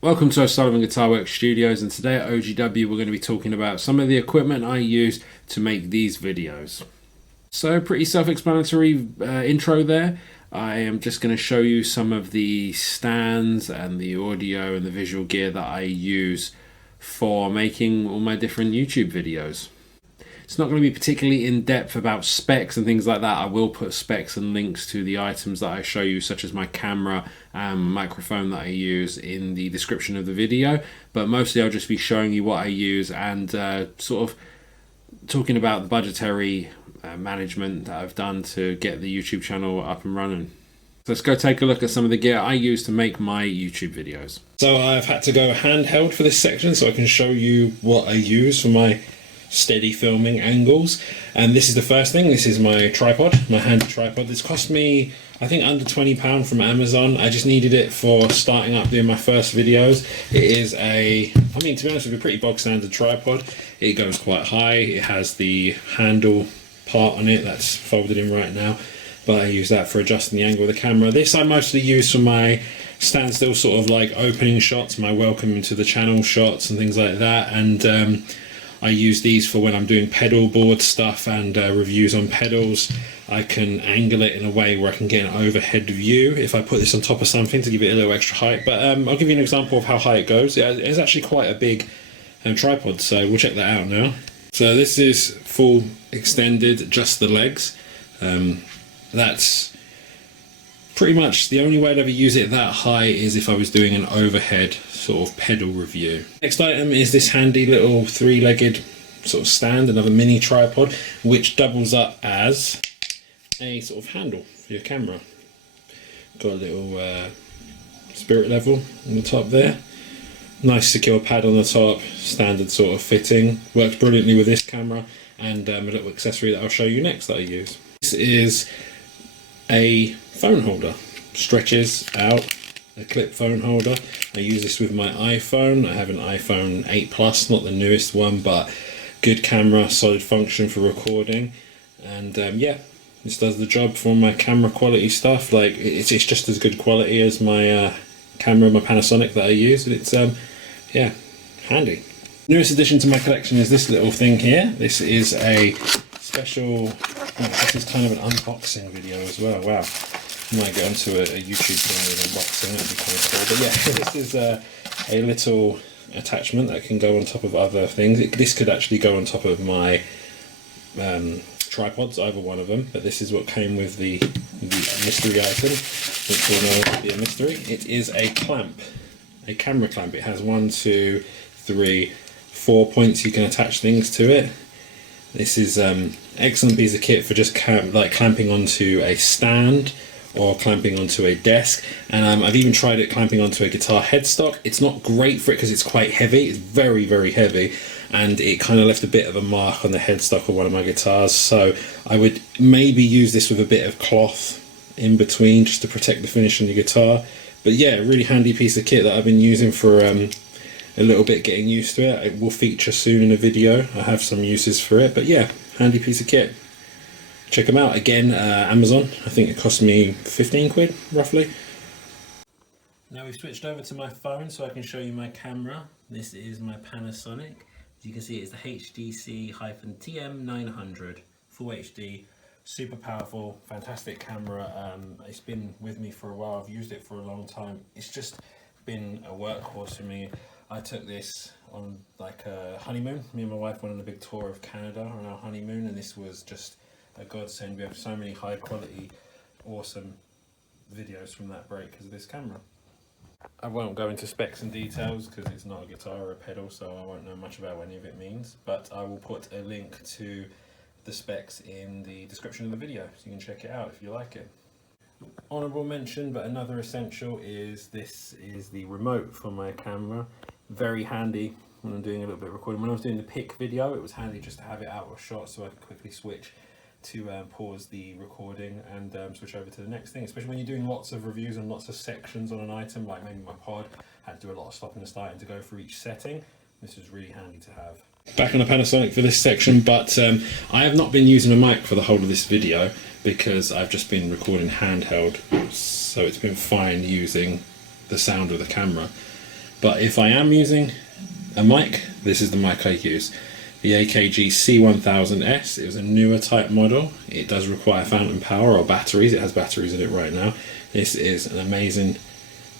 Welcome to Untitled Guitar Works Studios, and today at OGW we're going to be talking about some of the equipment I use to make these videos. So pretty self-explanatory intro there. I am just going to show you some of the stands and the audio and the visual gear that I use for making all my different YouTube videos. It's not going to be particularly in-depth about specs and things like that. I will put specs and links to the items that I show you, such as my camera and microphone that I use, in the description of the video. But mostly I'll just be showing you what I use and sort of talking about the budgetary management that I've done to get the YouTube channel up and running. So let's go take a look at some of the gear I use to make my YouTube videos. So I've had to go handheld for this section so I can show you what I use for my steady filming angles. And this is the first thing. This is my tripod, my handy tripod. This cost me, I think, under £20 from Amazon. I just needed it for starting up doing my first videos. It is a, I mean, to be honest with you, a pretty bog standard tripod. It goes quite high. It has the handle part on it that's folded in right now, but I use that for adjusting the angle of the camera. This I mostly use for my standstill sort of like opening shots, my welcome to the channel shots and things like that. And I use these for when I'm doing pedal board stuff and reviews on pedals. I can angle it in a way where I can get an overhead view if I put this on top of something to give it a little extra height. But I'll give you an example of how high it goes. It's actually quite a big tripod, so we'll check that out now. So this is full extended, just the legs. That's pretty much the only way I'd ever use it that high is if I was doing an overhead sort of pedal review. Next item is this handy little three-legged sort of stand, another mini tripod, which doubles up as a sort of handle for your camera. Got a little spirit level on the top there. Nice secure pad on the top, standard sort of fitting. Works brilliantly with this camera, and a little accessory that I'll show you next that I use. This is a phone holder, stretches out, a clip phone holder. I use this with my iPhone. I have an iPhone 8 Plus, not the newest one, but good camera, solid function for recording, and yeah, this does the job for my camera quality stuff. Like it's just as good quality as my camera, my Panasonic that I use, and it's yeah, handy. Newest addition to my collection is this little thing here. This is a special, this is kind of an unboxing video as well. Wow, I might get onto a YouTube thing with unboxing, that'd be kind of cool. But yeah, this is a little attachment that can go on top of other things. This could actually go on top of my tripods, either one of them, but this is what came with the mystery item, which will now be a mystery. It is a clamp, a camera clamp. It has 1, 2, 3, 4 points you can attach things to it. This is excellent piece of kit for just clamping onto a stand or clamping onto a desk, and I've even tried it clamping onto a guitar headstock. It's not great for it because it's quite heavy. It's very, very heavy, and it kind of left a bit of a mark on the headstock of one of my guitars, so I would maybe use this with a bit of cloth in between just to protect the finish on your guitar. But yeah, really handy piece of kit that I've been using for a little bit, getting used to it. It will feature soon in a video. I have some uses for it, but yeah, handy piece of kit. Check them out. Again, Amazon. I think it cost me 15 quid, roughly. Now we've switched over to my phone so I can show you my camera. This is my Panasonic. As you can see, it's the HG C1000s, Full HD, super powerful, fantastic camera. It's been with me for a while. I've used it for a long time. It's just been a workhorse for me. I took this on like a honeymoon. Me and my wife went on a big tour of Canada on our honeymoon, and this was just a godsend. We have so many high quality, awesome videos from that break because of this camera. I won't go into specs and details because it's not a guitar or a pedal, so I won't know much about what any of it means, but I will put a link to the specs in the description of the video so you can check it out if you like it. Honourable mention, but another essential, is this is the remote for my camera. Very handy when I'm doing a little bit of recording. When I was doing the pick video, it was handy just to have it out of shot so I could quickly switch to pause the recording and switch over to the next thing, especially when you're doing lots of reviews and lots of sections on an item, like maybe my pod. I had to do a lot of stopping and starting to go through each setting. This was really handy to have. Back on the Panasonic for this section, but I have not been using a mic for the whole of this video because I've just been recording handheld, so it's been fine using the sound of the camera. But if I am using a mic, this is the mic I use. The Akg C1000s. It was a newer type model. It does require fountain power or batteries. It has batteries in it right now. This is an amazing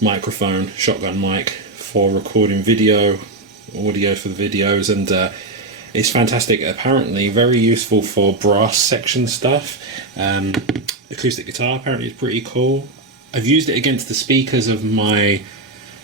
microphone, shotgun mic for recording video, audio for the videos, and it's fantastic. Apparently very useful for brass section stuff. Acoustic guitar apparently is pretty cool. I've used it against the speakers of my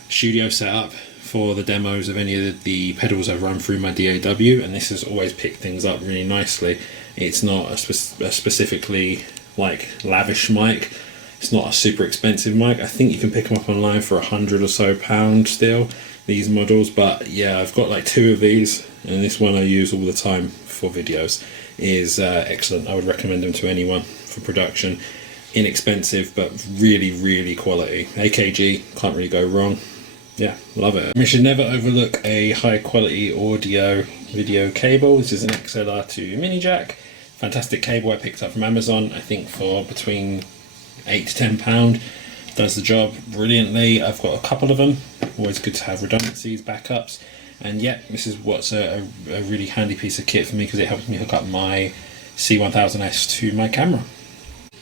studio setup for the demos of any of the pedals I've run through my DAW, and this has always picked things up really nicely. It's not a specifically like lavish mic. It's not a super expensive mic. I think you can pick them up online for £100 or so still, these models. But yeah, I've got like 2 of these, and this one I use all the time for videos. Is excellent. I would recommend them to anyone for production. Inexpensive but really quality. AKG, can't really go wrong. Yeah, love it. You should never overlook a high quality audio video cable. This is an XLR2 mini jack. Fantastic cable I picked up from Amazon, I think for between £8 to £10. Does the job brilliantly. I've got a couple of them. Always good to have redundancies, backups. And yeah, this is what's a really handy piece of kit for me, because it helps me hook up my C1000s to my camera.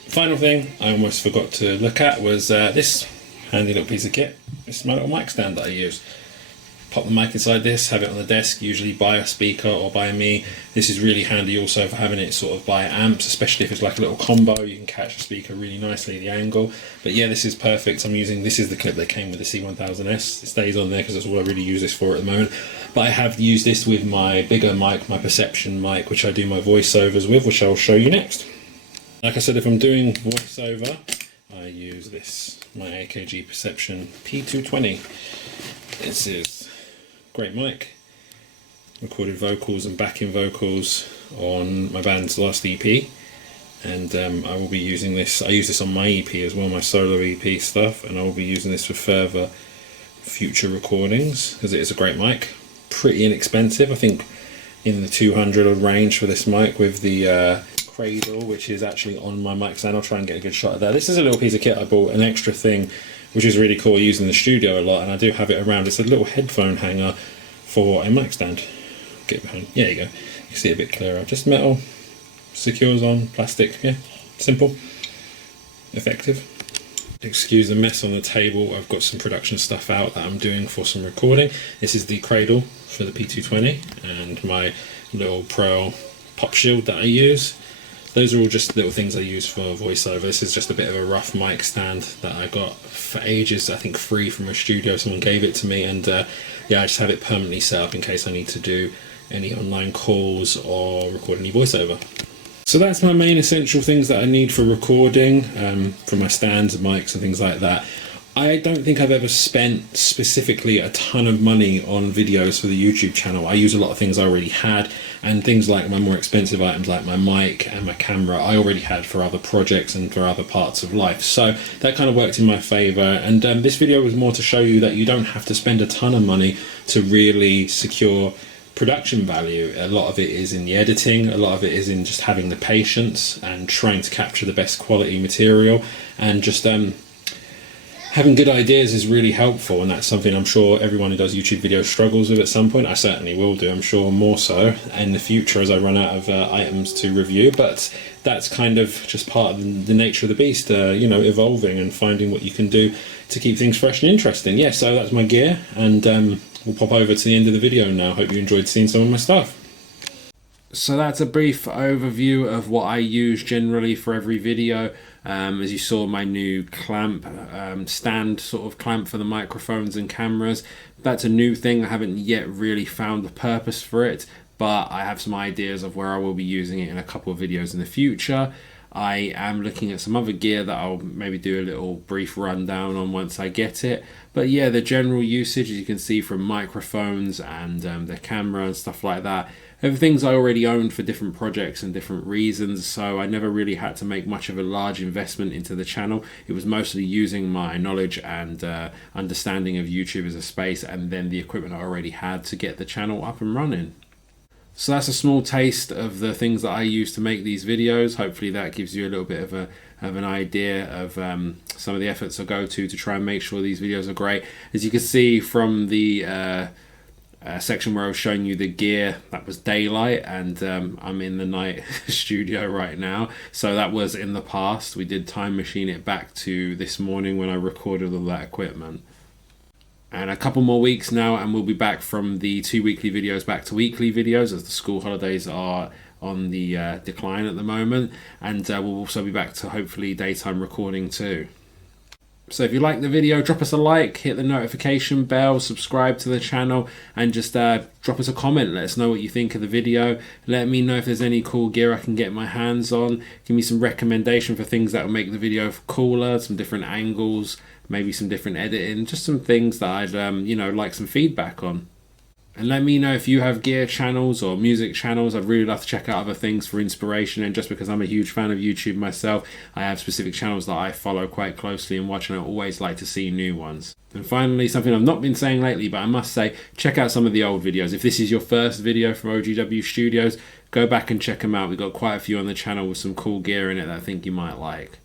Final thing I almost forgot to look at was this handy little piece of kit. This is my little mic stand that I use. Pop the mic inside this, have it on the desk, usually by a speaker or by me. This is really handy also for having it sort of by amps, especially if it's like a little combo. You can catch the speaker really nicely, the angle. But yeah, this is perfect. This is the clip that came with the C1000s. It stays on there because that's all I really use this for at the moment. But I have used this with my bigger mic, my Perception mic, which I do my voiceovers with, which I'll show you next. Like I said, if I'm doing voiceover, I use this, my Akg Perception P220. This is a great mic. Recorded vocals and backing vocals on my band's last EP, and I will be using this. I use this on my EP as well, my solo EP stuff, and I will be using this for further future recordings because it is a great mic. Pretty inexpensive, I think in the 200 odd range for this mic with the cradle, which is actually on my mic stand. I'll try and get a good shot of that. This is a little piece of kit I bought, an extra thing, which is really cool. I use in the studio a lot, and I do have it around. It's a little headphone hanger for a mic stand. Get behind. Yeah, there you go. You can see it a bit clearer. Just metal, secures on, plastic. Yeah, simple, effective. Excuse the mess on the table. I've got some production stuff out that I'm doing for some recording. This is the cradle for the P220 and my little Pro pop shield that I use. Those are all just little things I use for voiceover. This is just a bit of a rough mic stand that I got for ages, I think free from a studio. Someone gave it to me, and yeah, I just have it permanently set up in case I need to do any online calls or record any voiceover. So that's my main essential things that I need for recording, for my stands and mics and things like that. I don't think I've ever spent specifically a ton of money on videos for the YouTube channel. I use a lot of things I already had, and things like my more expensive items like my mic and my camera I already had for other projects and for other parts of life. So that kind of worked in my favour, and this video was more to show you that you don't have to spend a ton of money to really secure production value. A lot of it is in the editing, a lot of it is in just having the patience and trying to capture the best quality material, and just having good ideas is really helpful, and that's something I'm sure everyone who does YouTube videos struggles with at some point. I certainly will do, I'm sure more so in the future as I run out of items to review, but that's kind of just part of the nature of the beast, you know, evolving and finding what you can do to keep things fresh and interesting. Yeah, so that's my gear, and we'll pop over to the end of the video now. Hope you enjoyed seeing some of my stuff. So that's a brief overview of what I use generally for every video. As you saw, my new clamp, stand sort of clamp for the microphones and cameras. That's a new thing. I haven't yet really found the purpose for it, but I have some ideas of where I will be using it in a couple of videos in the future. I am looking at some other gear that I'll maybe do a little brief rundown on once I get it. But yeah, the general usage, as you can see from microphones and the camera and stuff like that, everything's I already owned for different projects and different reasons, so I never really had to make much of a large investment into the channel. It was mostly using my knowledge and understanding of YouTube as a space, and then the equipment I already had to get the channel up and running. So that's a small taste of the things that I use to make these videos. Hopefully that gives you a little bit of have an idea of some of the efforts I go to try and make sure these videos are great. As you can see from the section where I was showing you the gear, that was daylight, and I'm in the night studio right now. So that was in the past. We did time machine it back to this morning when I recorded all that equipment. And a couple more weeks now and we'll be back from the 2 weekly videos back to weekly videos, as the school holidays are on the decline at the moment, and we'll also be back to hopefully daytime recording too. So if you like the video, drop us a like, hit the notification bell, subscribe to the channel, and just drop us a comment. Let us know what you think of the video. Let me know if there's any cool gear I can get my hands on. Give me some recommendation for things that will make the video cooler, some different angles, maybe some different editing, just some things that I'd like some feedback on. And let me know if you have gear channels or music channels. I'd really love to check out other things for inspiration, and just because I'm a huge fan of YouTube myself, I have specific channels that I follow quite closely and watch, and I always like to see new ones. And finally, something I've not been saying lately, but I must say, check out some of the old videos. If this is your first video from OGW Studios, go back and check them out. We've got quite a few on the channel with some cool gear in it that I think you might like.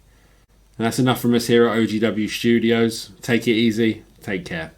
And that's enough from us here at OGW Studios. Take it easy. Take care.